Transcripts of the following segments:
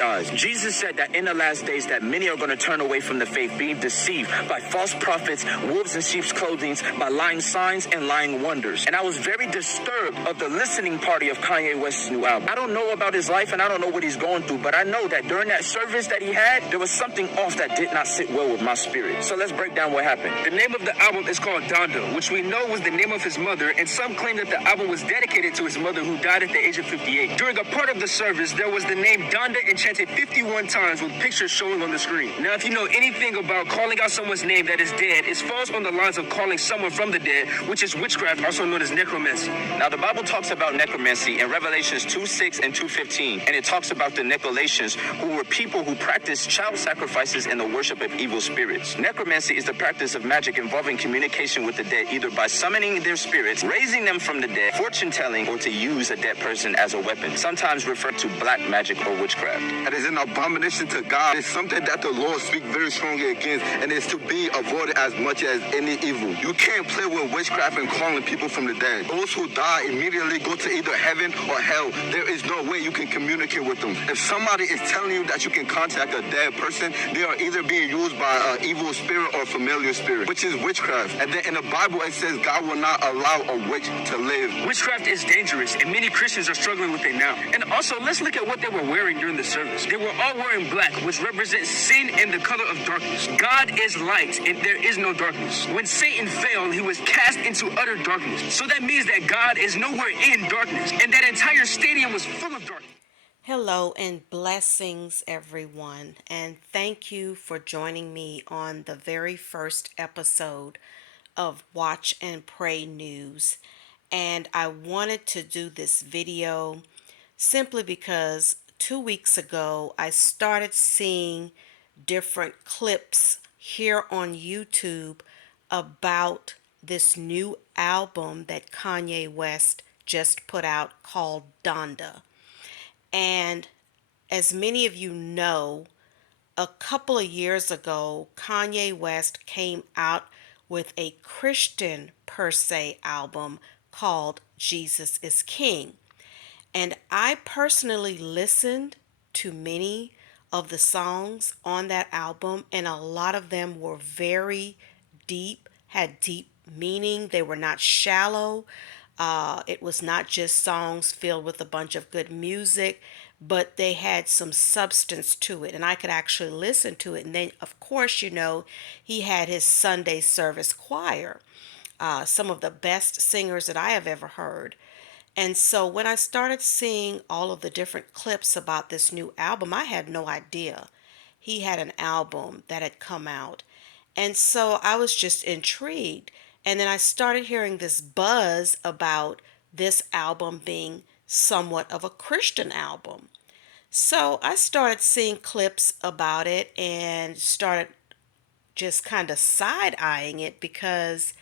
Jesus said that in the last days that many are going to turn away from the faith, being deceived by false prophets, wolves in sheep's clothing, by lying signs and lying wonders. And I was very disturbed of the listening party of Kanye West's new album. I don't know about his life and I don't know what he's going through, but I know that during that service that he had, there was something off that did not sit well with my spirit. So let's break down what happened. The name of the album is called Donda, which we know was the name of his mother, and some claim that the album was dedicated to his mother, who died at the age of 58. During a part of the service, there was the name Donda enchanted 51 times with pictures showing on the screen. Now, if you know anything about calling out someone's name that is dead, it falls on the lines of calling someone from the dead, which is witchcraft, also known as necromancy. Now, the Bible talks about necromancy in Revelations 2:6 and 2:15, and it talks about the Nicolaitans, who were people who practiced child sacrifices and the worship of evil spirits. Necromancy is the practice of magic involving communication with the dead, either by summoning their spirits, raising them from the dead, fortune-telling, or to use a dead person as a weapon, sometimes referred to black magic or witchcraft. That is an abomination to God. It's something that the Lord speaks very strongly against, and it's to be avoided as much as any evil. You can't play with witchcraft and calling people from the dead. Those who die immediately go to either heaven or hell. There is no way you can communicate with them. If somebody is telling you that you can contact a dead person, they are either being used by an evil spirit or familiar spirit, which is witchcraft. And then in the Bible it says God will not allow a witch to live. Witchcraft is dangerous, and many Christians are struggling with it now. And also, let's look at what they were wearing during the service. They were all wearing black, which represents sin and the color of darkness. God is light, and there is no darkness. When Satan failed, he was cast into utter darkness. So that means that God is nowhere in darkness, and that entire stadium was full of darkness. Hello and blessings, everyone, and thank you for joining me on the very first episode of Watch and Pray News. And I wanted to do this video simply because 2 weeks ago I started seeing different clips here on YouTube about this new album that Kanye West just put out called Donda. And as many of you know, a couple of years ago, Kanye West came out with a Christian per se album called Jesus is King. And I personally listened to many of the songs on that album, and a lot of them were very deep, had deep meaning. They were not shallow. It was not just songs filled with a bunch of good music, but they had some substance to it, and I could actually listen to it. And then, of course, you know, he had his Sunday service choir, some of the best singers that I have ever heard. And so when I started seeing all of the different clips about this new album, I had no idea he had an album that had come out. And so I was just intrigued. And then I started hearing this buzz about this album being somewhat of a Christian album. So I started seeing clips about it and started just kind of side-eyeing it, because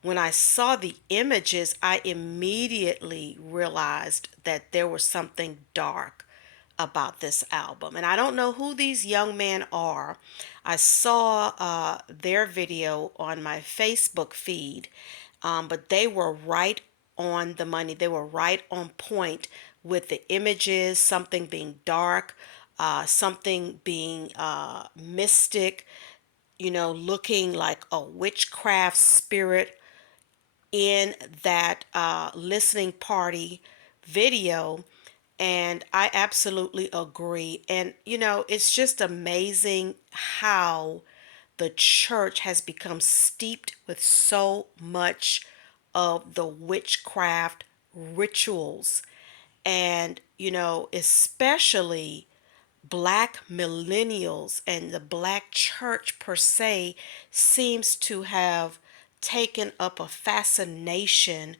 when I saw the images, I immediately realized that there was something dark about this album. And I don't know who these young men are. I saw their video on my Facebook feed, but they were right on the money. They were right on point with the images, something being dark, something being mystic, you know, looking like a witchcraft spirit in that listening party video. And I absolutely agree. And, you know, it's just amazing how the church has become steeped with so much of the witchcraft rituals. And, you know, especially black millennials and the black church per se seems to have taken up a fascination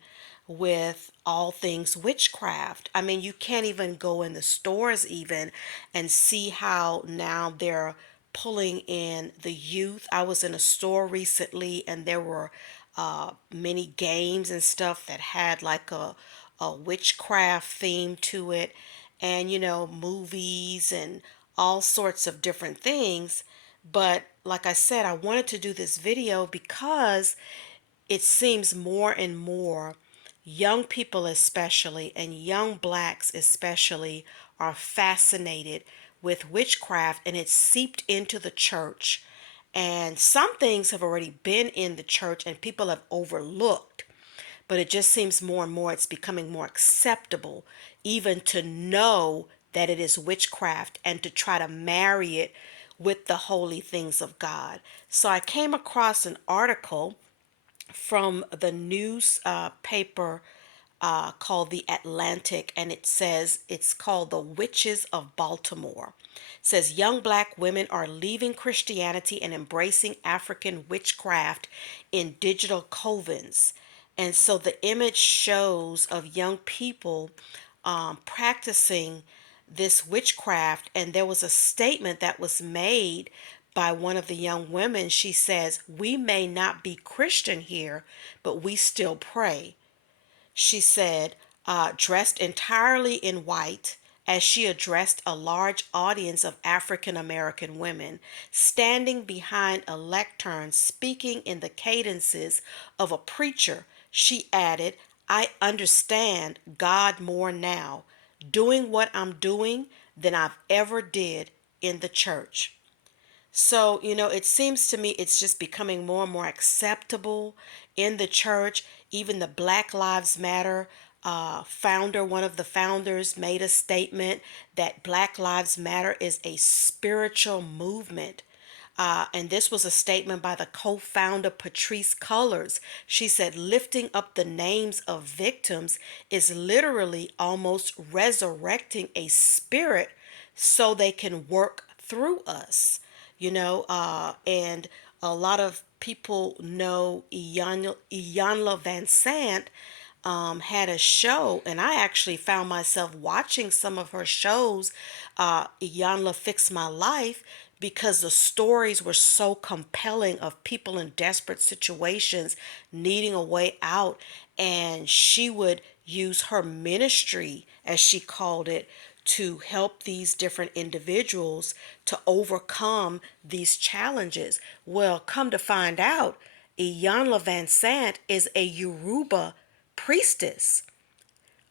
with all things witchcraft. I mean, you can't even go in the stores even and see how now they're pulling in the youth. I was in a store recently and there were many games and stuff that had like a witchcraft theme to it, and you know, movies and all sorts of different things. But like I said, I wanted to do this video because it seems more and more young people especially, and young blacks especially, are fascinated with witchcraft, and it's seeped into the church. And some things have already been in the church and people have overlooked, but it just seems more and more it's becoming more acceptable even to know that it is witchcraft and to try to marry it with the holy things of God. So I came across an article from the newspaper called The Atlantic, and it says it's called The Witches of Baltimore. It says young black women are leaving Christianity and embracing African witchcraft in digital covens. And so the image shows of young people practicing this witchcraft, and there was a statement that was made by one of the young women. She says, "We may not be Christian here, but we still pray." She said, dressed entirely in white, as she addressed a large audience of African American women, standing behind a lectern, speaking in the cadences of a preacher. She added, "I understand God more now, doing what I'm doing, than I've ever did in the church." So, it seems to me it's just becoming more and more acceptable in the church. Even the Black Lives Matter founder, one of the founders, made a statement that Black Lives Matter is a spiritual movement. And this was a statement by the co founder, Patrice Cullors. She said, "Lifting up the names of victims is literally almost resurrecting a spirit so they can work through us." And a lot of people know Iyanla Van Sant had a show, and I actually found myself watching some of her shows, Iyanla Fix My Life, because the stories were so compelling of people in desperate situations needing a way out. And she would use her ministry, as she called it, to help these different individuals to overcome these challenges. Well, come to find out, Iyanla Van Sant is a Yoruba priestess.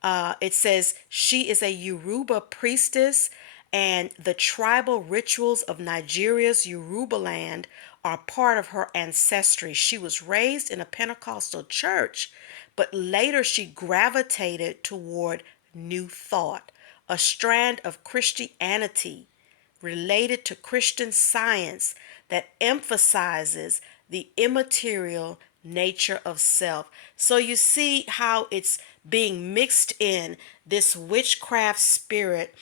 It says she is a Yoruba priestess, and the tribal rituals of Nigeria's Yoruba land are part of her ancestry. She was raised in a Pentecostal church, but later she gravitated toward New Thought, a strand of Christianity related to Christian Science that emphasizes the immaterial nature of self. So you see how it's being mixed in, this witchcraft spirit,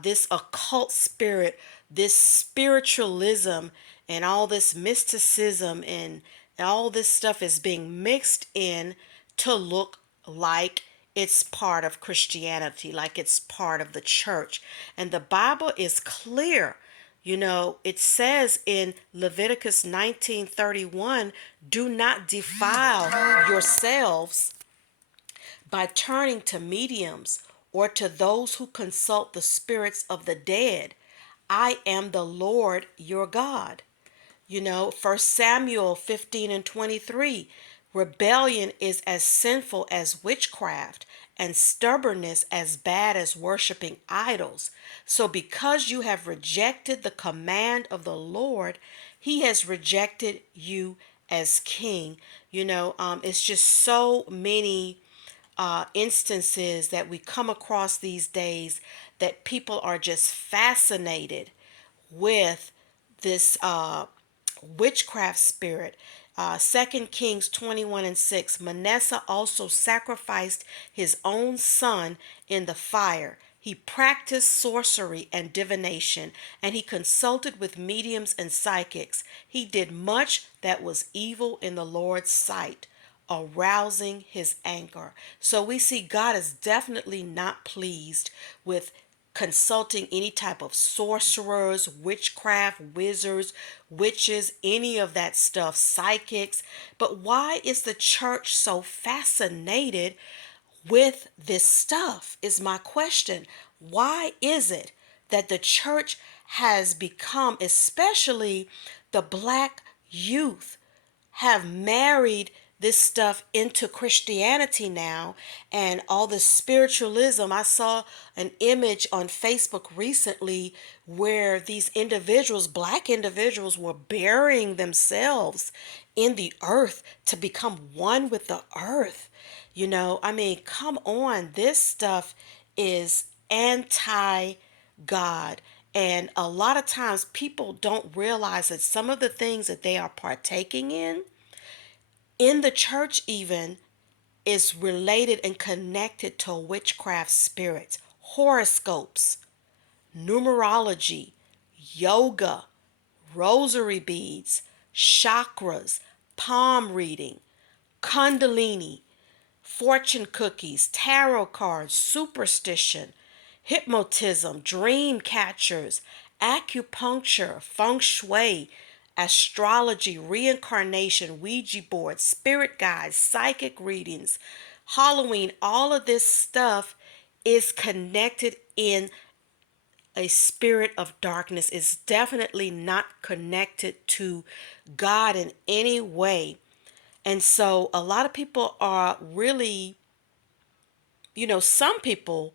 this occult spirit, this spiritualism, and all this mysticism, and all this stuff is being mixed in to look like it's part of Christianity, like it's part of the church. And the Bible is clear. It says in Leviticus 19:31, "Do not defile yourselves by turning to mediums or to those who consult the spirits of the dead. I am the Lord your God." 1 Samuel 15:23, "Rebellion is as sinful as witchcraft, and stubbornness as bad as worshiping idols. So because you have rejected the command of the Lord, he has rejected you as king." It's just so many instances that we come across these days that people are just fascinated with this witchcraft spirit. 2 Kings 21:6, "Manasseh also sacrificed his own son in the fire. He practiced sorcery and divination, and he consulted with mediums and psychics. He did much that was evil in the Lord's sight, arousing his anger." So we see God is definitely not pleased with consulting any type of sorcerers, witchcraft, wizards, witches, any of that stuff, psychics. But why is the church so fascinated with this stuff, is my question. Why is it that the church has become, especially the black youth, have married this stuff into Christianity now, and all this spiritualism. I saw an image on Facebook recently where these individuals, black individuals, were burying themselves in the earth to become one with the earth. I mean, come on. This stuff is anti God. And a lot of times people don't realize that some of the things that they are partaking in the church even, is related and connected to witchcraft spirits, horoscopes, numerology, yoga, rosary beads, chakras, palm reading, kundalini, fortune cookies, tarot cards, superstition, hypnotism, dream catchers, acupuncture, feng shui, astrology, reincarnation, Ouija boards, spirit guides, psychic readings, Halloween. All of this stuff is connected in a spirit of darkness. Is definitely not connected to God in any way. And so a lot of people are really, some people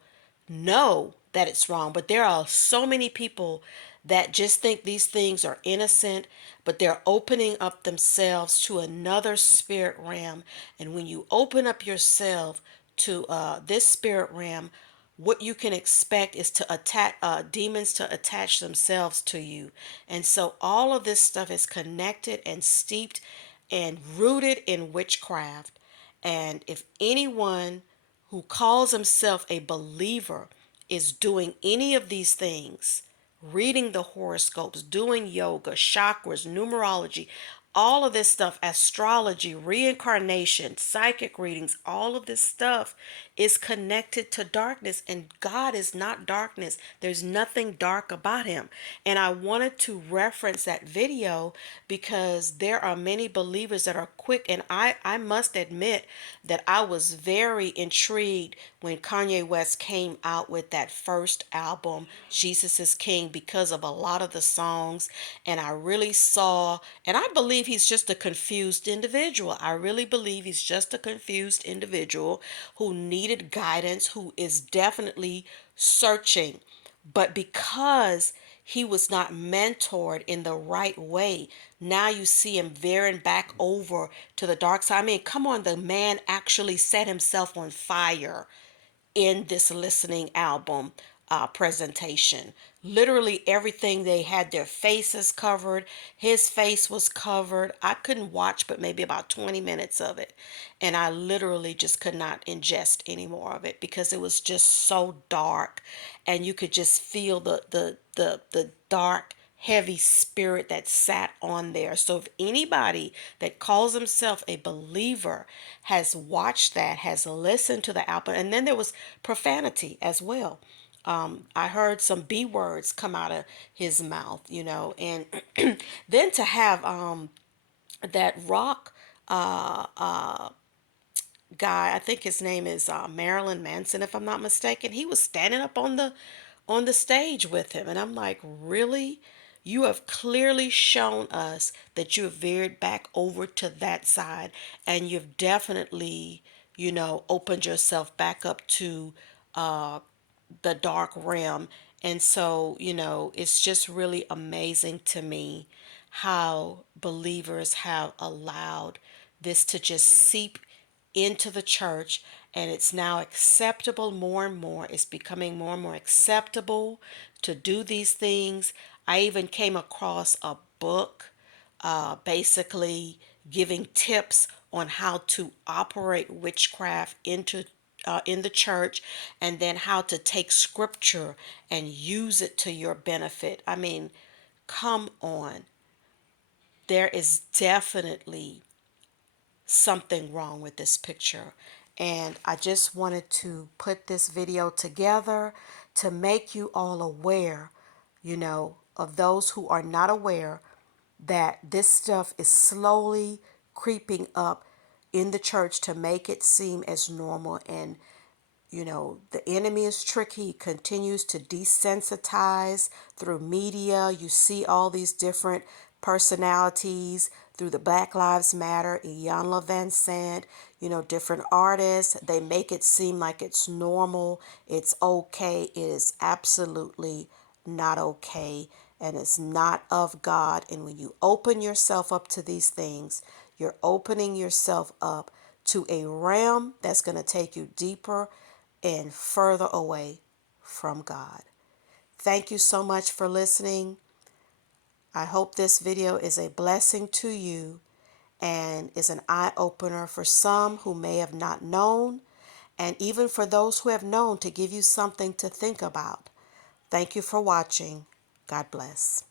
know that it's wrong, but there are so many people that just think these things are innocent, but they're opening up themselves to another spirit realm. And when you open up yourself to this spirit realm, what you can expect is to attack demons to attach themselves to you. And so all of this stuff is connected and steeped and rooted in witchcraft. And if anyone who calls himself a believer is doing any of these things, reading the horoscopes, doing yoga, chakras, numerology, all of this stuff, astrology, reincarnation, psychic readings, all of this stuff is connected to darkness, and God is not darkness. There's nothing dark about him. And I wanted to reference that video because there are many believers that are quick, and I must admit that I was very intrigued when Kanye West came out with that first album, Jesus is King, because of a lot of the songs. And I really saw, and I believe he's just a confused individual. I really believe he's just a confused individual who needed guidance, who is definitely searching. But because he was not mentored in the right way, now you see him veering back over to the dark side. I mean, come on, the man actually set himself on fire in this listening album presentation. Literally everything, they had their faces covered. His face was covered. I couldn't watch but maybe about 20 minutes of it. And I literally just could not ingest any more of it because it was just so dark. And you could just feel the dark heavy spirit that sat on there. So if anybody that calls himself a believer has watched that, has listened to the album, and then there was profanity as well. I heard some B words come out of his mouth, and then to have that rock guy, I think his name is Marilyn Manson, if I'm not mistaken. He was standing up on the stage with him, and I'm like, really? You have clearly shown us that you have veered back over to that side, and you've definitely, opened yourself back up to the dark realm. And so, it's just really amazing to me how believers have allowed this to just seep into the church, and it's now acceptable more and more. It's becoming more and more acceptable to do these things. I even came across a book basically giving tips on how to operate witchcraft in the church, and then how to take scripture and use it to your benefit. I mean, come on. There is definitely something wrong with this picture. And I just wanted to put this video together to make you all aware, of those who are not aware, that this stuff is slowly creeping up in the church to make it seem as normal. And the enemy is tricky. He continues to desensitize through media. You see all these different personalities through the Black Lives Matter, Iyanla Van Sant, different artists. They make it seem like it's normal, it's okay. It is absolutely not okay, and it's not of God. And when you open yourself up to these things, you're opening yourself up to a realm that's going to take you deeper and further away from God. Thank you so much for listening. I hope this video is a blessing to you and is an eye opener for some who may have not known, and even for those who have known, to give you something to think about. Thank you for watching. God bless.